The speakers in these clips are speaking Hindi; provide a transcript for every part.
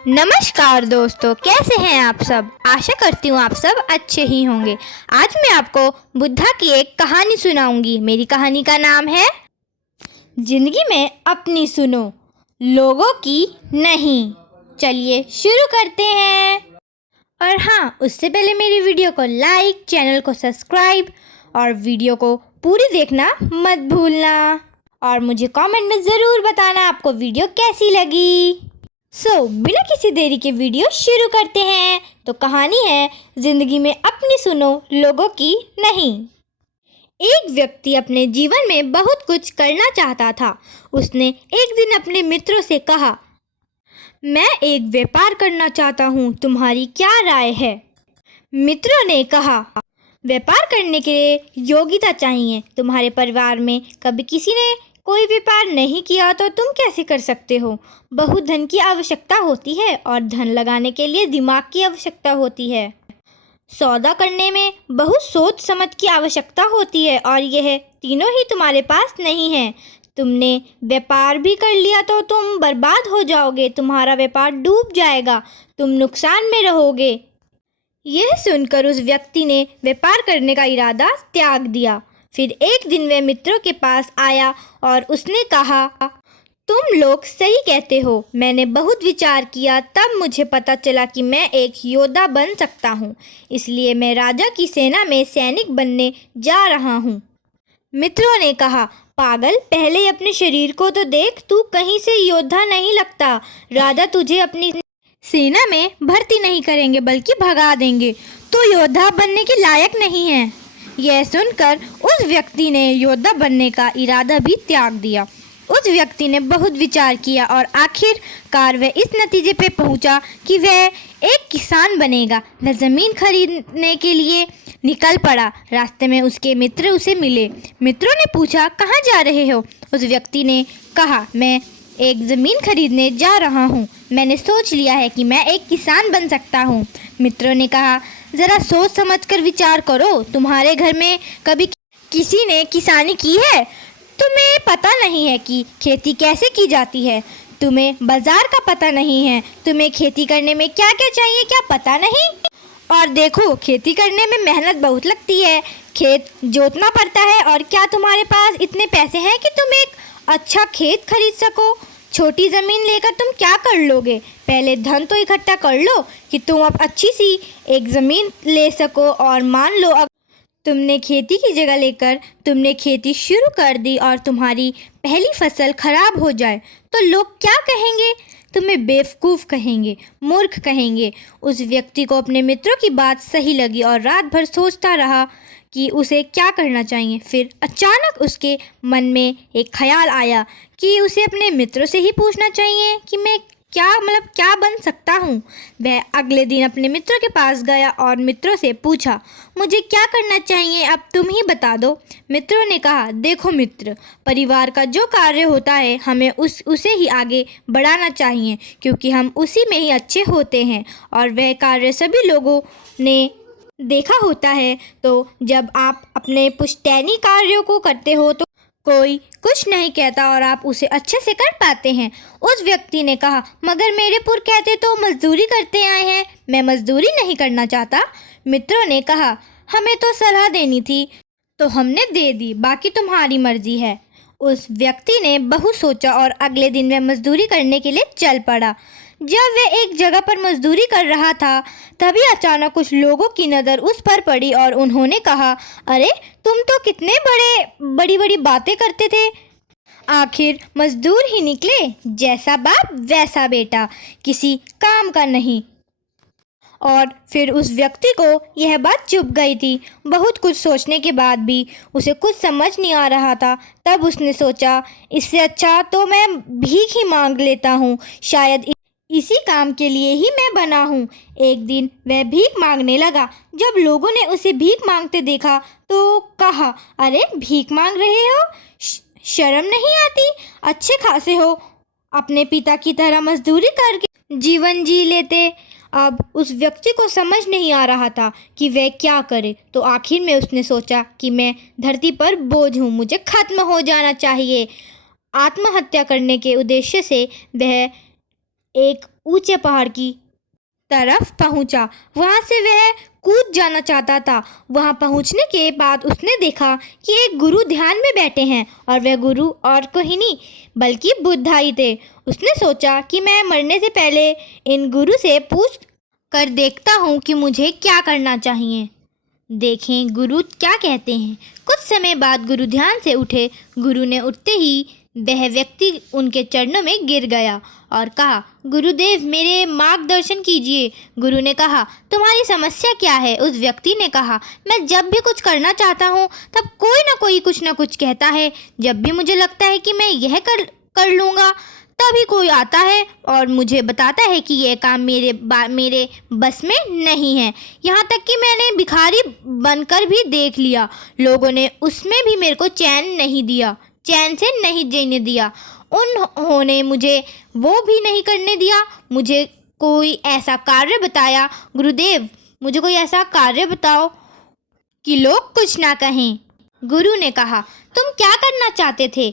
नमस्कार दोस्तों, कैसे हैं आप सब। आशा करती हूँ आप सब अच्छे ही होंगे। आज मैं आपको बुद्धा की एक कहानी सुनाऊंगी। मेरी कहानी का नाम है जिंदगी में अपनी सुनो, लोगों की नहीं। चलिए शुरू करते हैं। और हाँ, उससे पहले मेरी वीडियो को लाइक, चैनल को सब्सक्राइब और वीडियो को पूरी देखना मत भूलना। और मुझे कमेंट में ज़रूर बताना आपको वीडियो कैसी लगी। बिना किसी देरी के वीडियो शुरू करते हैं। तो कहानी है जिंदगी में अपनी सुनो, लोगों की नहीं। एक व्यक्ति अपने जीवन में बहुत कुछ करना चाहता था। उसने एक दिन अपने मित्रों से कहा, मैं एक व्यापार करना चाहता हूँ, तुम्हारी क्या राय है। मित्रों ने कहा, व्यापार करने के लिए योग्यता चाहिए। तुम्हारे परिवार में कभी किसी ने कोई व्यापार नहीं किया तो तुम कैसे कर सकते हो। बहुत धन की आवश्यकता होती है और धन लगाने के लिए दिमाग की आवश्यकता होती है। सौदा करने में बहुत सोच समझ की आवश्यकता होती है और यह तीनों ही तुम्हारे पास नहीं है। तुमने व्यापार भी कर लिया तो तुम बर्बाद हो जाओगे, तुम्हारा व्यापार डूब जाएगा, तुम नुकसान में रहोगे। यह सुनकर उस व्यक्ति ने व्यापार करने का इरादा त्याग दिया। फिर एक दिन वह मित्रों के पास आया और उसने कहा, तुम लोग सही कहते हो। मैंने बहुत विचार किया, तब मुझे पता चला कि मैं एक योद्धा बन सकता हूँ। इसलिए मैं राजा की सेना में सैनिक बनने जा रहा हूँ। मित्रों ने कहा, पागल, पहले अपने शरीर को तो देख, तू कहीं से योद्धा नहीं लगता। राजा तुझे अपनी सेना में भर्ती नहीं करेंगे बल्कि भगा देंगे। तो योद्धा बनने के लायक नहीं है। यह सुनकर उस व्यक्ति ने योद्धा बनने का इरादा भी त्याग दिया। उस व्यक्ति ने बहुत विचार किया और आखिरकार वह इस नतीजे पे पहुंचा कि वह एक किसान बनेगा। वह ज़मीन खरीदने के लिए निकल पड़ा। रास्ते में उसके मित्र उसे मिले। मित्रों ने पूछा, कहाँ जा रहे हो। उस व्यक्ति ने कहा, मैं एक ज़मीन खरीदने जा रहा हूँ। मैंने सोच लिया है कि मैं एक किसान बन सकता हूँ। मित्रों ने कहा, ज़रा सोच समझकर विचार करो। तुम्हारे घर में कभी किसी ने किसानी की है? तुम्हें पता नहीं है कि खेती कैसे की जाती है। तुम्हें बाजार का पता नहीं है। तुम्हें खेती करने में क्या क्या चाहिए क्या पता नहीं। और देखो, खेती करने में मेहनत बहुत लगती है। खेत जोतना पड़ता है। और क्या तुम्हारे पास इतने पैसे हैं कि तुम एक अच्छा खेत खरीद सको? छोटी ज़मीन लेकर तुम क्या कर लोगे? पहले धन तो इकट्ठा कर लो कि तुम अब अच्छी सी एक ज़मीन ले सको। और मान लो अब तुमने खेती की जगह लेकर तुमने खेती शुरू कर दी और तुम्हारी पहली फसल खराब हो जाए तो लोग क्या कहेंगे? तुम्हें बेवकूफ़ कहेंगे, मूर्ख कहेंगे। उस व्यक्ति को अपने मित्रों की बात सही लगी और रात भर सोचता रहा कि उसे क्या करना चाहिए। फिर अचानक उसके मन में एक ख्याल आया कि उसे अपने मित्रों से ही पूछना चाहिए कि मैं क्या बन सकता हूँ। वह अगले दिन अपने मित्रों के पास गया और मित्रों से पूछा, मुझे क्या करना चाहिए, अब तुम ही बता दो। मित्रों ने कहा, देखो मित्र, परिवार का जो कार्य होता है हमें उसे ही आगे बढ़ाना चाहिए, क्योंकि हम उसी में ही अच्छे होते हैं और वह कार्य सभी लोगों ने देखा होता है। तो जब आप अपने पुश्तैनी कार्यों को करते हो तो कोई कुछ नहीं कहता और आप उसे अच्छे से कर पाते हैं। उस व्यक्ति ने कहा, मगर मेरे पुरखा तो मजदूरी करते आए हैं, मैं मजदूरी नहीं करना चाहता। मित्रों ने कहा, हमें तो सलाह देनी थी तो हमने दे दी, बाकी तुम्हारी मर्जी है। उस व्यक्ति ने बहुत सोचा और अगले दिन वह मजदूरी करने के लिए चल पड़ा। जब वह एक जगह पर मजदूरी कर रहा था तभी अचानक कुछ लोगों की नज़र उस पर पड़ी और उन्होंने कहा, अरे तुम तो कितने बड़ी बड़ी बातें करते थे, आखिर मजदूर ही निकले। जैसा बाप वैसा बेटा, किसी काम का नहीं। और फिर उस व्यक्ति को यह बात चुभ गई थी। बहुत कुछ सोचने के बाद भी उसे कुछ समझ नहीं आ रहा था। तब उसने सोचा, इससे अच्छा तो मैं भीख ही मांग लेता हूँ, शायद इसी काम के लिए ही मैं बना हूँ। एक दिन वह भीख मांगने लगा। जब लोगों ने उसे भीख मांगते देखा तो कहा, अरे भीख मांग रहे हो, शर्म नहीं आती? अच्छे खासे हो, अपने पिता की तरह मजदूरी करके जीवन जी लेते। अब उस व्यक्ति को समझ नहीं आ रहा था कि वह क्या करे। तो आखिर में उसने सोचा कि मैं धरती पर बोझ हूँ, मुझे खत्म हो जाना चाहिए। आत्महत्या करने के उद्देश्य से वह एक ऊंचे पहाड़ की तरफ पहुंचा। वहां से वह कूद जाना चाहता था। वहां पहुंचने के बाद उसने देखा कि एक गुरु ध्यान में बैठे हैं और वह गुरु और कोई नहीं बल्कि बुद्धा ही थे। उसने सोचा कि मैं मरने से पहले इन गुरु से पूछ कर देखता हूँ कि मुझे क्या करना चाहिए। देखें गुरु क्या कहते हैं। कुछ समय बाद गुरु ध्यान से उठे। गुरु ने उठते ही वह व्यक्ति उनके चरणों में गिर गया और कहा, गुरुदेव मेरे मार्गदर्शन कीजिए। गुरु ने कहा, तुम्हारी समस्या क्या है? उस व्यक्ति ने कहा, मैं जब भी कुछ करना चाहता हूँ तब कोई ना कोई कुछ ना कुछ कहता है। जब भी मुझे लगता है कि मैं यह कर लूँगा तभी कोई आता है और मुझे बताता है कि यह काम मेरे बस में नहीं है। यहाँ तक कि मैंने भिखारी बनकर भी देख लिया। लोगों ने उसमें भी मेरे को चैन से नहीं जीने दिया। उन्होंने मुझे वो भी नहीं करने दिया। मुझे कोई ऐसा कार्य बताया। गुरुदेव मुझे कोई ऐसा कार्य बताओ कि लोग कुछ ना कहें। गुरु ने कहा, तुम क्या करना चाहते थे?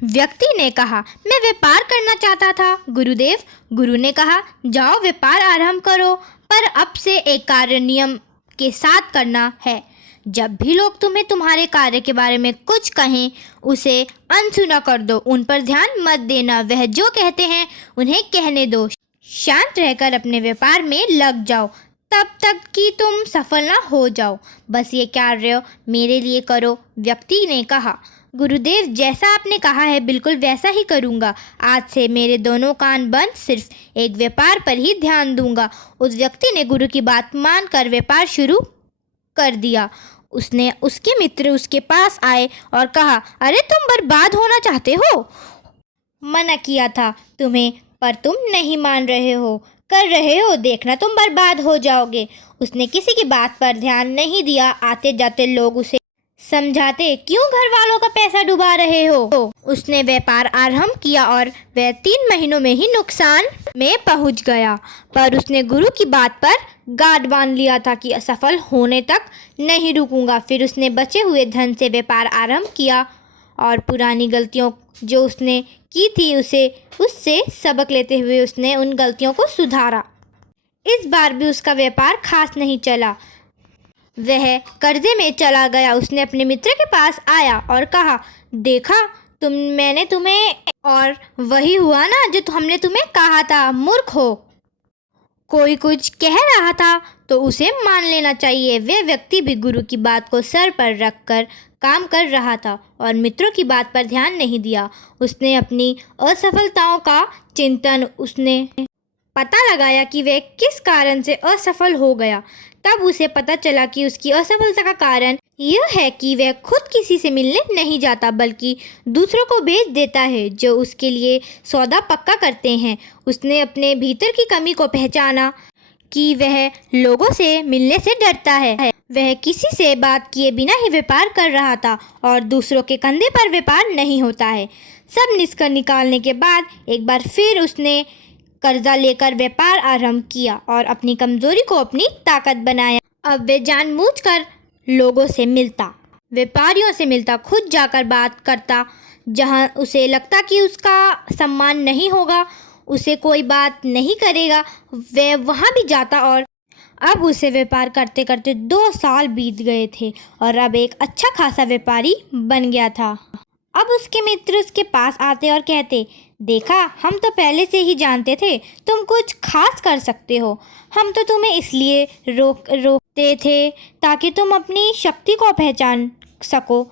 व्यक्ति ने कहा, मैं व्यापार करना चाहता था गुरुदेव। गुरु ने कहा, जाओ व्यापार आरंभ करो, पर अब से एक कार्य नियम के साथ करना है। जब भी लोग तुम्हें तुम्हारे कार्य के बारे में कुछ कहें उसे अनसुना कर दो। उन पर ध्यान मत देना। वह जो कहते हैं उन्हें कहने दो। शांत रहकर अपने व्यापार में लग जाओ तब तक कि तुम सफल ना हो जाओ। बस ये कार्य मेरे लिए करो। व्यक्ति ने कहा, गुरुदेव जैसा आपने कहा है बिल्कुल वैसा ही करूँगा। आज से मेरे दोनों कान बंद, सिर्फ एक व्यापार पर ही ध्यान दूंगा। उस व्यक्ति ने गुरु की बात मानकर व्यापार शुरू कर दिया। उसके मित्र उसके पास आए और कहा, अरे तुम बर्बाद होना चाहते हो? मना किया था तुम्हें पर तुम नहीं मान रहे हो, कर रहे हो, देखना तुम बर्बाद हो जाओगे। उसने किसी की बात पर ध्यान नहीं दिया। आते जाते लोग उसे समझाते, क्यों घर वालों का पैसा डुबा रहे हो? उसने व्यापार आरंभ किया और वह 3 महीनों में ही नुकसान में पहुंच गया। पर उसने गुरु की बात पर गांठ बांध लिया था कि असफल होने तक नहीं रुकूंगा। फिर उसने बचे हुए धन से व्यापार आरंभ किया और पुरानी गलतियों जो उसने की थी उससे सबक लेते हुए उसने उन गलतियों को सुधारा। इस बार भी उसका व्यापार खास नहीं चला। वह कर्जे में चला गया। उसने अपने मित्र के पास आया और कहा, देखा मैंने तुम्हें, और वही हुआ ना जो हमने तुम्हें कहा था, मूर्ख हो। कोई कुछ कह रहा था तो उसे मान लेना चाहिए। वह व्यक्ति भी गुरु की बात को सर पर रखकर काम कर रहा था और मित्रों की बात पर ध्यान नहीं दिया। उसने अपनी असफलताओं का चिंतन उसने पता लगाया कि वह किस कारण से असफल हो गया। तब उसे पता चला कि उसकी असफलता का कारण यह है कि वह खुद किसी से मिलने नहीं जाता बल्कि दूसरों को भेज देता है जो उसके लिए सौदा पक्का करते हैं। उसने अपने भीतर की कमी को पहचाना कि वह लोगों से मिलने से डरता है। वह किसी से बात किए बिना ही व्यापार कर रहा था और दूसरों के कंधे पर व्यापार नहीं होता है। सब निकालने के बाद एक बार फिर उसने कर्जा लेकर व्यापार आरंभ किया और अपनी कमजोरी को अपनी ताकत बनाया। अब वह जानबूझकर लोगों से मिलता, व्यापारियों से मिलता, खुद जाकर बात करता। जहां उसे लगता कि उसका सम्मान नहीं होगा, उसे कोई बात नहीं करेगा, वह वहां भी जाता। और अब उसे व्यापार करते करते 2 साल बीत गए थे और अब एक अच्छा खासा व्यापारी बन गया था। अब उसके मित्र उसके पास आते और कहते, देखा हम तो पहले से ही जानते थे तुम कुछ खास कर सकते हो। हम तो तुम्हें इसलिए रोकते थे ताकि तुम अपनी शक्ति को पहचान सको।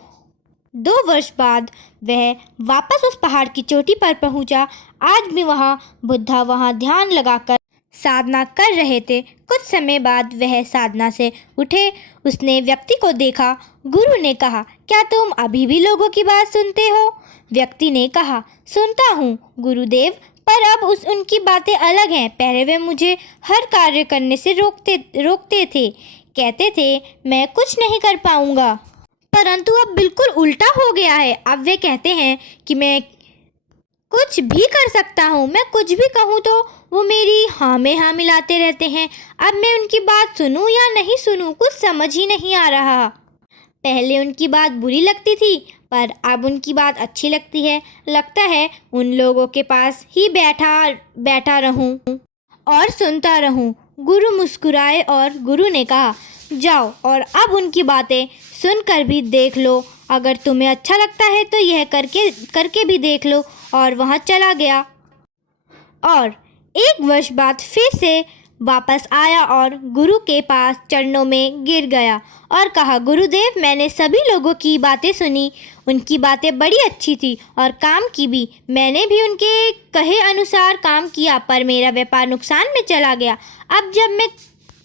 2 वर्ष बाद वह वापस उस पहाड़ की चोटी पर पहुंचा। आज भी बुद्धा वहां ध्यान लगाकर साधना कर रहे थे। कुछ समय बाद वह साधना से उठे। उसने व्यक्ति को देखा। गुरु ने कहा, क्या तुम अभी भी लोगों की बात सुनते हो? व्यक्ति ने कहा, सुनता हूँ गुरुदेव, पर अब उनकी बातें अलग हैं। पहले वे मुझे हर कार्य करने से रोकते थे, कहते थे मैं कुछ नहीं कर पाऊँगा, परंतु अब बिल्कुल उल्टा हो गया है। अब वे कहते हैं कि मैं कुछ भी कर सकता हूँ। मैं कुछ भी कहूँ तो वो मेरी हाँ में हाँ मिलाते रहते हैं। अब मैं उनकी बात सुनूँ या नहीं सुनूँ कुछ समझ ही नहीं आ रहा। पहले उनकी बात बुरी लगती थी पर अब उनकी बात अच्छी लगती है। लगता है उन लोगों के पास ही बैठा रहूं और सुनता रहूं। गुरु मुस्कुराए और गुरु ने कहा, जाओ और अब उनकी बातें सुनकर भी देख लो। अगर तुम्हें अच्छा लगता है तो यह करके भी देख लो। और वहाँ चला गया और 1 वर्ष बाद फिर से वापस आया और गुरु के पास चरणों में गिर गया और कहा, गुरुदेव, मैंने सभी लोगों की बातें सुनी। उनकी बातें बड़ी अच्छी थी और काम की भी। मैंने भी उनके कहे अनुसार काम किया, पर मेरा व्यापार नुकसान में चला गया। अब जब मैं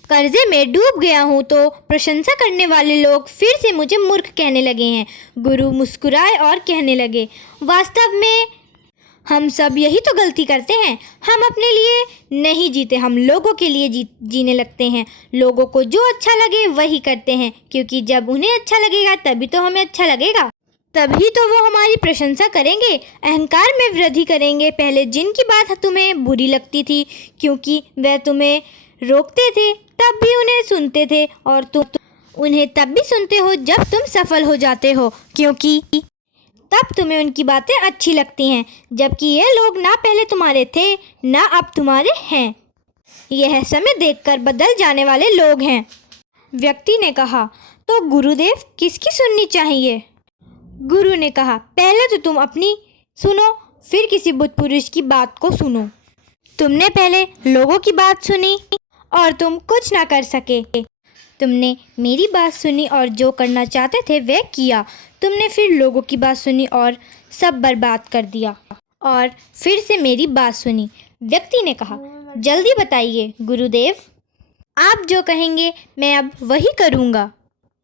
कर्जे में डूब गया हूँ तो प्रशंसा करने वाले लोग फिर से मुझे मूर्ख कहने लगे हैं। गुरु मुस्कुराए और कहने लगे, वास्तव में हम सब यही तो गलती करते हैं। हम अपने लिए नहीं जीते, हम लोगों के लिए जीने लगते हैं। लोगों को जो अच्छा लगे वही करते हैं, क्योंकि जब उन्हें अच्छा लगेगा तभी तो हमें अच्छा लगेगा, तभी तो वो हमारी प्रशंसा करेंगे, अहंकार में वृद्धि करेंगे। पहले जिनकी बात तुम्हें बुरी लगती थी क्योंकि वह तुम्हें रोकते थे, तब भी उन्हें सुनते थे, और तुम उन्हें तब भी सुनते हो जब तुम सफल हो जाते हो, क्योंकि तब तुम्हें उनकी बातें अच्छी लगती हैं। जबकि ये लोग ना पहले तुम्हारे थे ना अब तुम्हारे हैं। यह समय देखकर बदल जाने वाले लोग हैं। व्यक्ति ने कहा, तो गुरुदेव किसकी सुननी चाहिए? गुरु ने कहा, पहले तो तुम अपनी सुनो, फिर किसी बुद्ध पुरुष की बात को सुनो। तुमने पहले लोगों की बात सुनी और तुम कुछ ना कर सके। तुमने मेरी बात सुनी और जो करना चाहते थे वह किया। तुमने फिर लोगों की बात सुनी और सब बर्बाद कर दिया, और फिर से मेरी बात सुनी। व्यक्ति ने कहा, जल्दी बताइए गुरुदेव, आप जो कहेंगे मैं अब वही करूँगा।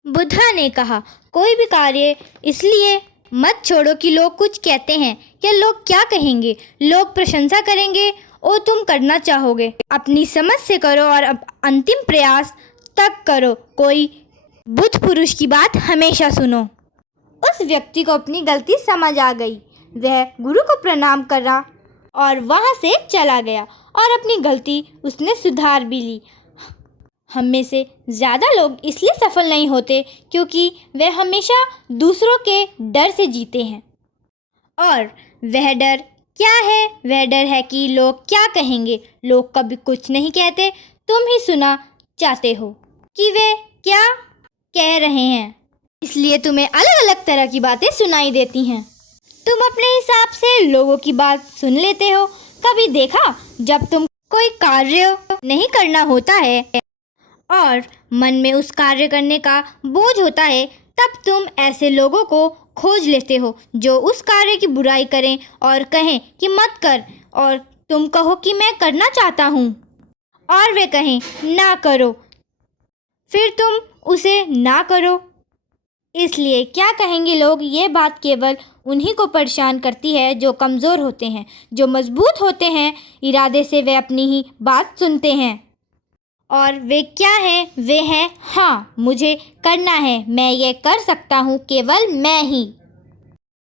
बुद्धा ने कहा, कोई भी कार्य इसलिए मत छोड़ो कि लोग कुछ कहते हैं या लोग क्या कहेंगे। लोग प्रशंसा करेंगे और तुम करना चाहोगे। अपनी समझ से करो और अंतिम प्रयास तक करो। कोई बुद्ध पुरुष की बात हमेशा सुनो। उस व्यक्ति को अपनी गलती समझ आ गई। वह गुरु को प्रणाम करा और वहाँ से चला गया और अपनी गलती उसने सुधार भी ली। हम में से ज़्यादा लोग इसलिए सफल नहीं होते क्योंकि वे हमेशा दूसरों के डर से जीते हैं। और वह डर क्या है? वह डर है कि लोग क्या कहेंगे। लोग कभी कुछ नहीं कहते, तुम ही सुना चाहते हो कि वे क्या कह रहे हैं, इसलिए तुम्हें अलग अलग तरह की बातें सुनाई देती हैं। तुम अपने हिसाब से लोगों की बात सुन लेते हो। कभी देखा, जब तुम कोई कार्य नहीं करना होता है और मन में उस कार्य करने का बोझ होता है, तब तुम ऐसे लोगों को खोज लेते हो जो उस कार्य की बुराई करें और कहें कि मत कर, और तुम कहो कि मैं करना चाहता हूँ और वे कहें ना करो, फिर तुम उसे ना करो। इसलिए क्या कहेंगे लोग, ये बात केवल उन्हीं को परेशान करती है जो कमज़ोर होते हैं। जो मजबूत होते हैं इरादे से वे अपनी ही बात सुनते हैं, और वे क्या हैं? वे हैं, हाँ मुझे करना है, मैं ये कर सकता हूँ, केवल मैं ही।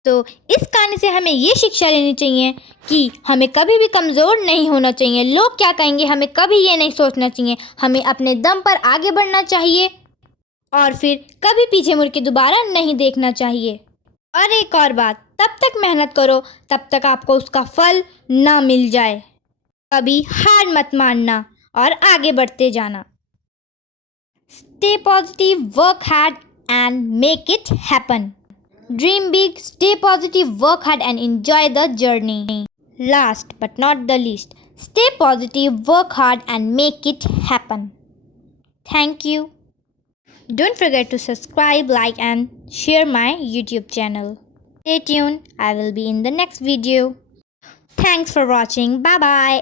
तो इस कहानी से हमें ये शिक्षा लेनी चाहिए कि हमें कभी भी कमज़ोर नहीं होना चाहिए। लोग क्या कहेंगे हमें कभी ये नहीं सोचना चाहिए। हमें अपने दम पर आगे बढ़ना चाहिए और फिर कभी पीछे मुड़ के दोबारा नहीं देखना चाहिए। और एक और बात, तब तक मेहनत करो तब तक आपको उसका फल ना मिल जाए। कभी हार मत मानना और आगे बढ़ते जाना। Stay positive, work hard and make it happen. Dream big, stay positive, work hard and enjoy the journey. Last but not the least, stay positive, work hard and make it happen. Thank you. Don't forget to subscribe, like and share my YouTube channel. Stay tuned. I will be in the next video. Thanks for watching. Bye bye.